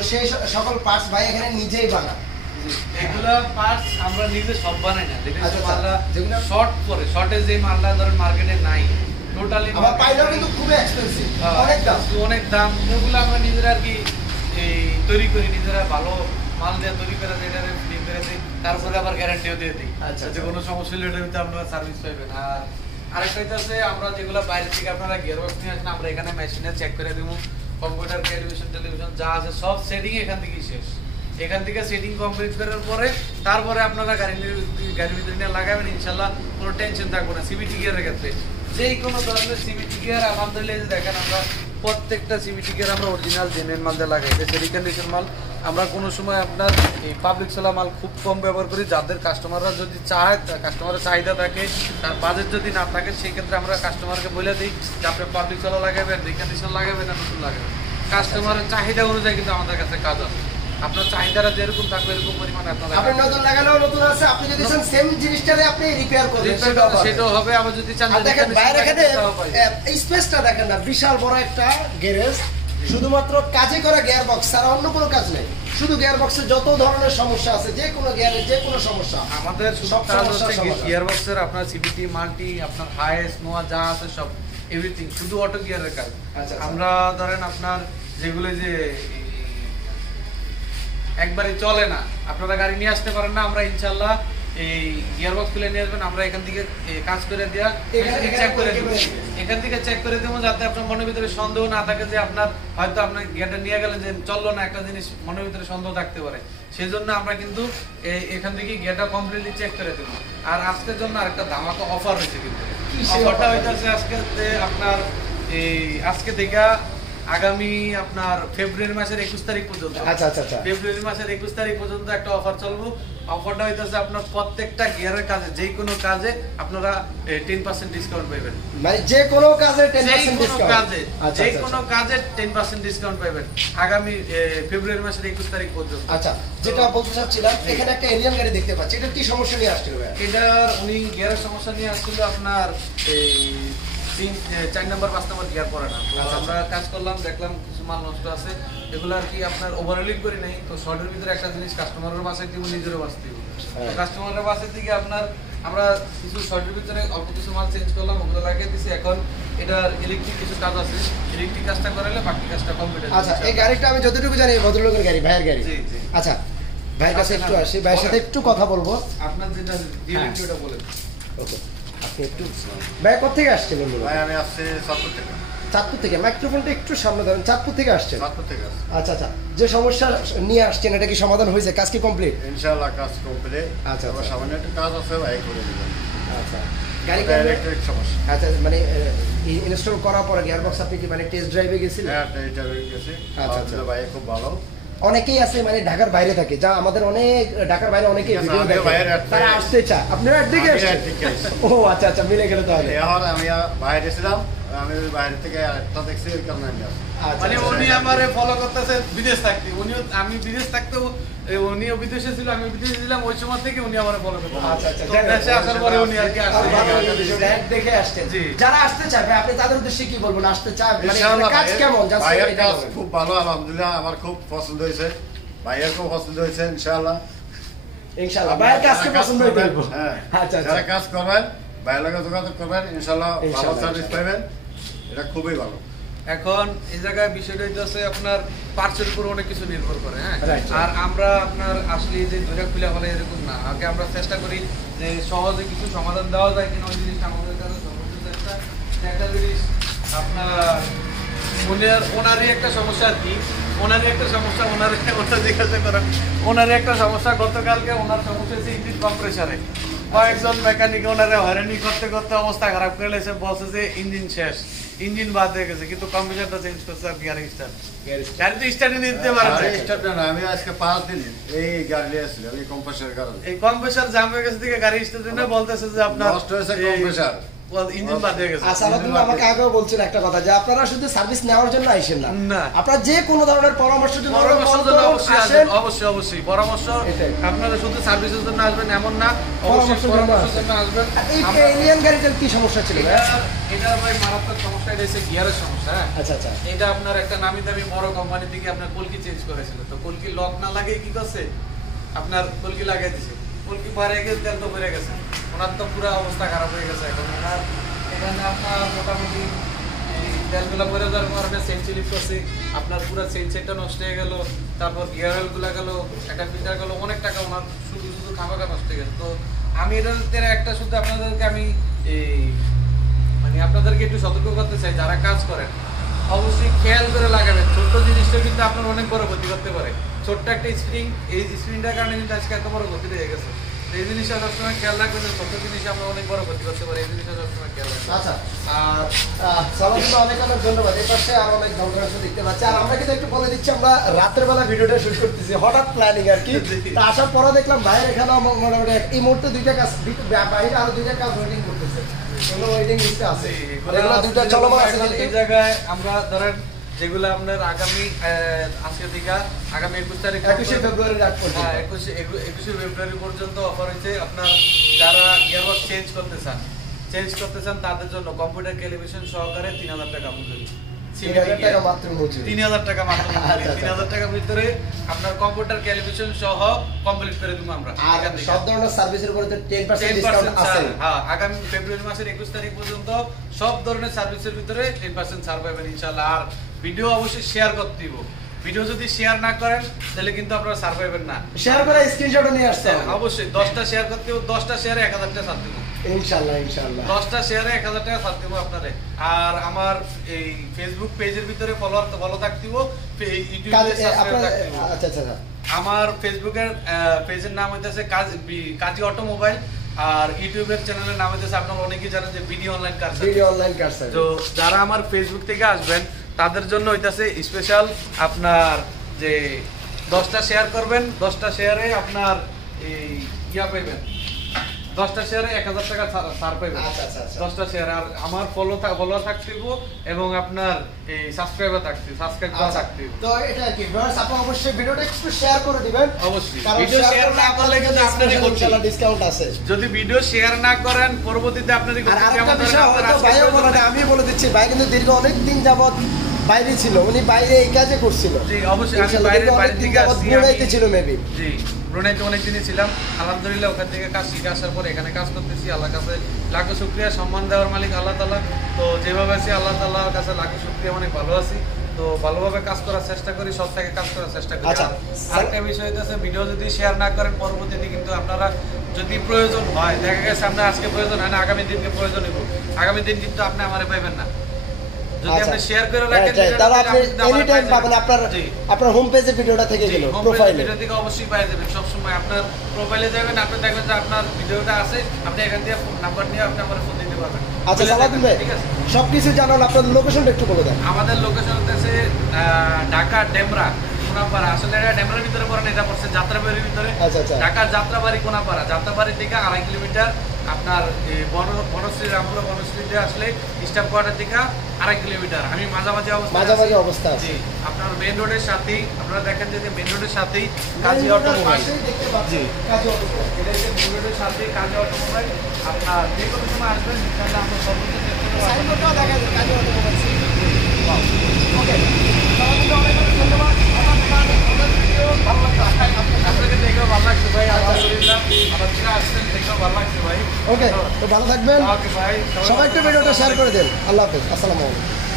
তো সেই সকল পার্টস ভাই এখানে নিজেই বানান? এগুলা পার্টস আমরা নিজে সব বানাই না, যেগুলো শর্ট করে, শর্টে যে মালটা ধরেন মার্কেটে নাই টোটালি আবার পাইলেও কিন্তু খুব এক্সপেন্সিভ, অনেক দাম, ওগুলো আমরা নিজেরা আর কি এই তৈরি করি, নিজেরা ভালো মাল দিয়ে তৈরি করে এটা ফিটিং করে দিই, তারপরে আবার গ্যারান্টিও দিয়ে দিই। আচ্ছা, যে কোনো সমস্যা হলে এটাতে আপনারা সার্ভিস পাবেন। আর আরেকটা আছে আমরা যেগুলো বাইরে থেকে আপনারা গিয়ারবক্স নিয়ে আসেন, আমরা এখানে মেশিনে চেক করে দেবো, কম্পিউটার টেলিভিশন যা আছে সব সেটিং এখান থেকেই শেষ। এখান থেকে সেটিং কমপ্লিট করার পরে তারপরে আপনারা গাড়ির ভিতরে নিয়ে লাগাবেন, ইনশাল্লাহ কোনো টেনশন থাকবে না। সিভিটি গিয়ারের ক্ষেত্রে যে কোনো ধরনের সিভিটি গিয়ার আলহামদুলিল্লাহ দেখেন আমরা প্রত্যেকটা সিভিটি গিয়ার আমরা অরিজিনাল জেনুইন মাল দিয়ে লাগাই, সেরি কন্ডিশন মাল। আমরা কোনো সময় আপনার এই পাবলিক চলা মাল খুব কম ব্যবহার করি, যাদের কাস্টমাররা যদি চায়, কাস্টমারের চাহিদা থাকে, তার বাজেট যদি না থাকে, সেই ক্ষেত্রে আমরা কাস্টমারকে বলে দিই যে আপনি পাবলিক চলা লাগাবেন, রিকন্ডিশন লাগাবেন না নতুন লাগাবেন। কাস্টমারের চাহিদা অনুযায়ী কিন্তু আমাদের কাছে কাজ আছে। আপনার চাহিদাটা যেরকম থাকবে এরকম পরিমাণে আপনারা আপনি নতুন লাগানো নতুন আছে, আপনি যদি চান সেম জিনিসটারে আপনি রিপেয়ার করবেন সেটাও হবে। আবার যদি চান দেখেন বাইরে এখানে স্পেসটা দেখেন না, বিশাল বড় একটা গ্যারেজ, শুধুমাত্র কাজে করা গিয়ার বক্স ছাড়া অন্য কোনো কাজ নেই। শুধু গিয়ার বক্সের যত ধরনের সমস্যা আছে, যে কোনো গিয়ারের যে কোনো সমস্যা আমাদের সব কাজ হচ্ছে গিয়ার বক্সের, আপনার সিভিটি মাল্টি, আপনার হাইস নোয়া যা আছে সব এভরিথিং, শুধু অটো গিয়ারের কাজ। আমরা ধরেন আপনার যেগুলো যে একবারে চলে না, আপনারা গাড়ি নিয়ে আসতে পারেন না, আমরা ইনশাল্লাহ এই গিয়ারবক্স খুলে নিয়ে আসবেন, আমরা এখান থেকে কাজ করে দেওয়া চেক করে দেবো, এখান থেকে চেক করে দেবো, যাতে আপনার মনের ভিতরে সন্দেহ না থাকে যে আপনার হয়তো আপনার গিয়ারটা নিয়ে গেলেন যে চললো না, একটা জিনিস মনের ভিতরে সন্দেহ থাকতে পারে। সেই জন্য আমরা কিন্তু এখান থেকে গিয়ারটা কমপ্লিটলি চেক করে দেবো। আর আজকের জন্য আরেকটা ধামাকা অফার হয়েছে, কিন্তু অফারটা হইতেছে আজকে আপনার এই আজকে থেকে আগামী আপনার ফেব্রুয়ারি মাসের 21 তারিখ পর্যন্ত, ফেব্রুয়ারি মাসের 21 তারিখ পর্যন্ত একটা অফার চলবো। অফারটা হইতেছে আপনার প্রত্যেকটা গিয়ারের কাজে, যে কোনো কাজে আপনারা 10% ডিসকাউন্ট পাবেন, মানে যে কোনো কাজে 10% ডিসকাউন্ট, যে কোনো কাজে 10% ডিসকাউন্ট পাবেন আগামী ফেব্রুয়ারি মাসের 21 তারিখ পর্যন্ত। আচ্ছা, যেটা বলতে চাচ্ছিলাম, এখানে একটা এলিয়ান গাড়ি দেখতে পাচ্ছি, এটা কি সমস্যা নিয়ে আসছিল? এটার উনি গিয়ারের সমস্যা নিয়ে আসছিল, আপনার এই 4 নম্বর 5 নম্বর গিয়ার পড়ে না। আমরা কাজ করলাম, দেখলাম কিছু মাল নষ্ট আছে, এগুলো আর কি আপনার ওভারলোড করি নাই। তো শর্টের ভিতরে একটা জিনিস কাস্টমারের বাসায় দিব, নিজেরও বাঁচতে দিব। কাস্টমারের বাসায় থেকে আপনার আমরা কিছু শর্টের ভিতরে অল্প কিছু মাল চেঞ্জ করলাম, ওগুলো লাগিয়ে দিচ্ছি। এখন এটার ইলেকট্রিক কিছু কাজ আছে, ইলেকট্রিক কাজটা করালে বাকি কাজটা কমপ্লিট। আচ্ছা, এই গাড়িটা আমি যতটুকু জানি ভদ্রলোকের গাড়ি, ভাইয়ের গাড়ি। আচ্ছা, ভাইয়ের কাছে একটু আসি, ভাইয়ের সাথে একটু কথা বলবো। আপনার যেটা ডিরেক্ট ওটা বলেন। ওকে, আপনি একটু ভাই কোথা থেকে আসছেন? ভাই আমি আসছি চাঁদপুর থেকে। চাঁদপুর থেকে? মাইক্রোফোনটা একটু সামনে ধরেন। চাঁদপুর থেকে আসছেন? চাঁদপুর থেকে। আচ্ছা আচ্ছা, যে সমস্যা নিয়ে আসছেন এটা কি সমাধান হয়েছে? কাজ কি কমপ্লিট? ইনশাআল্লাহ কাজ কমপ্লিট। আচ্ছা, আবার সামান্য একটু কাজ আছে, ভাই করে দিবেন। আচ্ছা, গাড়ি ইলেকট্রিক সমস্যা। আচ্ছা, মানে ইনস্টল করার পরে গিয়ারবক্স আপনি কি মানে টেস্ট ড্রাইভে গেছিলেন? হ্যাঁ, টেস্ট ড্রাইভে গেছি। আচ্ছা, ভাই খুব ভালো। অনেকেই আছে মানে ঢাকার বাইরে থাকে, যা আমাদের অনেক ঢাকার বাইরে অনেকেই ভিডিও দেখে, তারা আসতে চায়। আপনারা একদিকে আসেন? ও আচ্ছা আচ্ছা, মিলে গেল তাহলে। এখন আমি বাইরে ছিলাম, আমি বাইরে থেকে একটা দেখছি, ওই কারণে আমি আসছি। মানে উনি আমারে ফলো করতেছে বিদেশ থাকতে, উনিও আমি বিদেশ থাকতেও, উনিও বিদেশে ছিল, আমি বিদেশে ছিলাম, ওই সময় থেকে উনি আমারে ফলো করতেছে। আচ্ছা আচ্ছা, দেশে আসার পরে উনি আর কি আসছে, দেখে আসছেন। যারা আসতে চায় ভাই, আপনি তাদের উদ্দেশ্যে কি বলবেন? আসতে চায় মানে কাজ কেমন? ভাইয়ের কাজ খুব ভালো, আলহামদুলিল্লাহ, আমার খুব পছন্দ হয়েছে, ভাইয়ের খুব পছন্দ হয়েছে। ইনশাআল্লাহ ইনশাআল্লাহ ভাইয়ের কাজকে পছন্দ হইতে হবে। হ্যাঁ, আচ্ছা, যারা কাজ করবেন ভাইয়ের লগে যোগাযোগ করবেন, ইনশাআল্লাহ ভালো সার্ভিস পাবেন, এটা খুবই ভালো। এখন এই জায়গায় বিষয়টা হচ্ছে আপনার পার্টসের উপর অনেক কিছু নির্ভর করে। হ্যাঁ, আর আমরা আপনার আসলে যে দুইটা খুলে হলে এরকম না, আগে আমরা চেষ্টা করি যে সহজে কিছু সমাধান দেওয়া যায় কিনা, ওই জিনিসটা আমাদের কাছে সর্বোচ্চ চেষ্টা। একটা জিনিস আপনার ওনারই একটা সমস্যা আর কি, ওনারই একটা সমস্যা, ওনার জিজ্ঞাসা করেন, ওনারই একটা সমস্যা। গতকালকে ওনার সমস্যা হচ্ছে ইঞ্জিন কম্প্রেসারে, কয়েকজন মেকানিক ওনারে হয়রানি করতে করতে অবস্থা খারাপ করে লেছে, বলছে যে ইঞ্জিন শেষ, ইঞ্জিন বাদ হয়ে গেছে, কিন্তু কম্পিউটারটা চেঞ্জ করছে আর গাড়ি স্টার্ট, গাড়ি তো স্টার্ট নিতে পারে না। আমি আজকে 5 দিন এই গাড়ি নিয়ে আসছি, এই কম্প্রেসারের কারণে। এই কম্প্রেসার জাম হয়ে গেছে দিকে গাড়ি স্টার্ট নিতে বলতেছে যে আপনার নষ্ট হয়েছে কম্প্রেসার। ইঞ্জিন বাদ হয়ে গেছে। আচ্ছা আলহামদুলিল্লাহ, আমাকে আগেও বলছেন একটা কথা যে আপনারা শুধু সার্ভিস নেওয়ার জন্য আইসেন না, না আপনারা যে কোনো ধরনের পরামর্শের জন্য অবশ্যই আসবেন, অবশ্যই পরামর্শ। আপনারা শুধু সার্ভিসের জন্য আসবেন এমন না, অবশ্যই পরামর্শের জন্য আসবেন। এই এলিয়ান গাড়িটার কি সমস্যা ছিল? এটার ভাই মারাত্মক সমস্যা, এটা হচ্ছে গিয়ারের সমস্যা। আচ্ছা আচ্ছা, এটা আপনার একটা নামি দামি বড় কোম্পানি থেকে আপনার কলকি চেঞ্জ করেছিল, তো কলকি লক না লাগিয়ে কি করছে আপনার কলকি লাগিয়ে দিছে, কলকি ভরে গেছে, তেল তো ভরে গেছে, ওনার তো পুরো অবস্থা খারাপ হয়ে গেছে। এখন ওনার এখানে আপনার মোটামুটি তেলগুলো ভরে যাওয়ার কারণে চেন স্লিপ করছে, আপনার পুরো চেন সেটটা নষ্ট হয়ে গেল, তারপর গিয়ার অয়েলগুলো গেল, একটা ফিল্টার গেল, অনেক টাকা ওনার শুধু শুধু খামাখা নষ্ট হয়ে গেছে। তো আমি এটার একটা শুধু আপনাদেরকে আমি মানে আপনাদেরকে একটু সতর্ক করতে চাই, যারা কাজ করেন অবশ্যই খেয়াল করে লাগাবেন। ছোট্ট জিনিসটা কিন্তু আপনার অনেক বড় ক্ষতি করতে পারে। ছোট্ট একটা স্প্রিং, এই স্প্রিংটার কারণে কিন্তু আজকে এত বড় ক্ষতি হয়ে গেছে। এই জিনিসটা সবসময় খেয়াল রাখবেন, ছোট্ট জিনিস আমরা অনেক বড় ক্ষতি করতে পারি, এই জিনিসটা সবসময় খেয়াল রাখবেন। আচ্ছা, আর সবাইকে অনেক অনেক ধন্যবাদ। এই পাশে আর অনেক ঝলকানো দেখতে পাচ্ছি। আর আমরা কিন্তু একটু বলে দিচ্ছি, আমরা রাতের বেলা ভিডিওটা শুট করতেছি, হঠাৎ প্ল্যানিং আর কি। তা আসার পরে দেখলাম বাইরে এখানে মোটামুটি এই মুহূর্তে দুইটা কাজ, বাইরে আরো দুইটা কাজ ওয়েটিং করতেছে, এগুলো ওয়েটিং লিস্টে আছে, এগুলো দুইটা চলমান আছে। এই জায়গায় আমরা ধরেন যেগুলো আপনার আগামী আজকে থেকে আগামী 21 তারিখ 21শে ফেব্রুয়ারির আগ পর্যন্ত, 21শে ফেব্রুয়ারি পর্যন্ত অফার হয়েছে। আপনার যারা গিয়ারবক্স চেঞ্জ করতে চান তাদের জন্য কম্পিউটার ক্যালিব্রেশন সহকারে 3000 টাকা মজুরি, 3000 টাকা মাত্র মজুরি, 3000 টাকা মাত্র মজুরি, 3000 টাকার ভিতরে আপনার কম্পিউটার ক্যালিব্রেশন সহ কমপ্লিট করে দেব আমরা। আর সব ধরনের সার্ভিসের উপরে 10% ডিসকাউন্ট আছে। হ্যাঁ, আগামী ফেব্রুয়ারি মাসের 21 তারিখ পর্যন্ত সব ধরনের সার্ভিসের ভিতরে 10% ছাড় পাবেন ইনশাআল্লাহ। আর ভিডিও অবশ্যই শেয়ার করতে দিব, ভিডিও যদি শেয়ার না করেন তাহলে কিন্তু আপনারা ছাড় পাবেন না। শেয়ার করে স্ক্রিনশটও নিয়ে আসতে হবে অবশ্যই। 10টা শেয়ার করতে হবে, 10টা শেয়ারে 1000 টাকা ছাড় দেব ইনশাআল্লাহ, ইনশাআল্লাহ 10টা শেয়ারে 1000 টাকা ছাড় দেব আপনারে। আর আমার এই ফেসবুক পেজের ভিতরে ফলো থাকতে দিব, ইউটিউবে সাবস্ক্রাইব থাকতে দিব। আচ্ছা আচ্ছা, আমার ফেসবুকের পেজের নাম হইতাছে কাজী অটোমোবাইল, আর ইউটিউবের চ্যানেলের নাম হইতাছে আপনারা অনেকেই জানেন যে ভিডিও অনলাইন কার সার্ভিস। তো যারা আমার ফেসবুক থেকে আসবেন তাদের জন্য হইতাছে স্পেশাল আপনার যে 10টা শেয়ার করবেন, 10টা শেয়ারে আপনার এই ইয়া পাইবেন, 10টা শেয়ারে 1000 টাকা ছাড় পাইবেন। 10টা শেয়ার। আর আমার ফলোয়ার থাকতে হবে এবং আপনার এই সাবস্ক্রাইবার থাকতে হবে। তো এটা কি ভিউয়ার্স, আপনারা অবশ্যই ভিডিওটা একটু শেয়ার করে দিবেন। অবশ্যই ভিডিও শেয়ার না করলে কিন্তু আপনারই ইনশাআল্লাহ ডিসকাউন্ট আছে। যদি ভিডিও শেয়ার না করেন পরবর্তীতে আপনারই আর আরেকটা বিষয় ভাইও বলে, আমি বলে দিচ্ছি, ভাই কিন্তু দীর্ঘ অনেক দিন যাবত বাইরে ছিল, উনি বাইরে এই কাজে করছিল। জি অবশ্যই, আমি বাইরে থেকে আসছি, ব্রুনাইতে ছিল মেবি। জি ব্রুনাইতে অনেক দিনই ছিলাম, আলহামদুলিল্লাহ ওখান থেকে কাজ শিখে আসার পর এখানে কাজ করতেছি। আল্লাহর কাছে লাখো শুকরিয়া, সম্মান দেওয়ার মালিক আল্লাহ তাআলা। তো যেভাবে আছি আল্লাহ তাআলার কাছে লাখো শুকরিয়া, অনেক ভালো আছি। তো ভালোভাবে কাজ করার চেষ্টা করি, সব থেকে কাজ করার চেষ্টা করি। আরেকটা বিষয় হচ্ছে ভিডিও যদি শেয়ার না করেন পরবর্তীতে কিন্তু আপনারা যদি প্রয়োজন হয়, দেখা গেছে আপনার আজকে প্রয়োজন হয় না, আগামী দিনকে প্রয়োজন হইব, আগামী দিন কিন্তু আপনি আমারে পাইবেন না। যদি আপনি শেয়ার করে রাখেন তাহলে আপনি এনি টাইম পাবেন, আপনার হোম পেজে ভিডিওটা থেকে গেল, প্রোফাইলে ভিডিও থেকে অবশ্যই পেয়ে যাবেন। সব সময় আপনার প্রোফাইলে যাবেন, আপনি দেখবেন যে আপনার ভিডিওটা আছে, আপনি এখান থেকে নাম্বার নিয়ে আপনি আমারে ফোন দিতে পারবেন। আচ্ছা সালাউদ্দিন ভাই, ঠিক আছে, সবকিছু জানান, আপনার লোকেশনটা একটু বলে দেন। আমাদের লোকেশন হচ্ছে ঢাকা ডেমরা কোনাপাড়া। আসলে এটা ডেমরার ভিতরে পড়ে না, এটা পড়ছে যাত্রাবাড়ির ভিতরে। ঢাকা যাত্রাবাড়ি কোনাপাড়া, যাত্রাবাড়ি থেকে 2.5 কিলোমিটার আপনার বনশ্রী রামপুরা বনশ্রীতে আসলে স্টাফ কোয়ার্টার থেকে 2.5 কিলোমিটার। আমি মাঝামাঝি অবস্থা আছি। আপনার মেইন রোডের সাথেই, আপনারা দেখেন যে মেইন রোডের সাথেই কাজী অটোমোবাইল। জি এটা হচ্ছে মেইন রোডের সাথেই কাজী অটোমোবাইল। আপনার যে কোনো সময় আসবেন ইনশাআল্লাহ আমরা সর্বোচ্চ চেষ্টা করব। সাইনবোর্ডটা দেখা যায় কাজী অটোমোবাইল। ওকে, অনেক অনেক ধন্যবাদ। আপনাকে দেখেও ভালো লাগছে ভাই, আলহামদুলিল্লাহ। আপনারা আসছেন দেখেও ভালো লাগছে ভাই। ওকে, তো ভালো থাকবেন। ওকে ভাই, সবাই একটু ভিডিওটা শেয়ার করে দেন। আল্লাহ হাফেজ, আসসালামু আলাইকুম।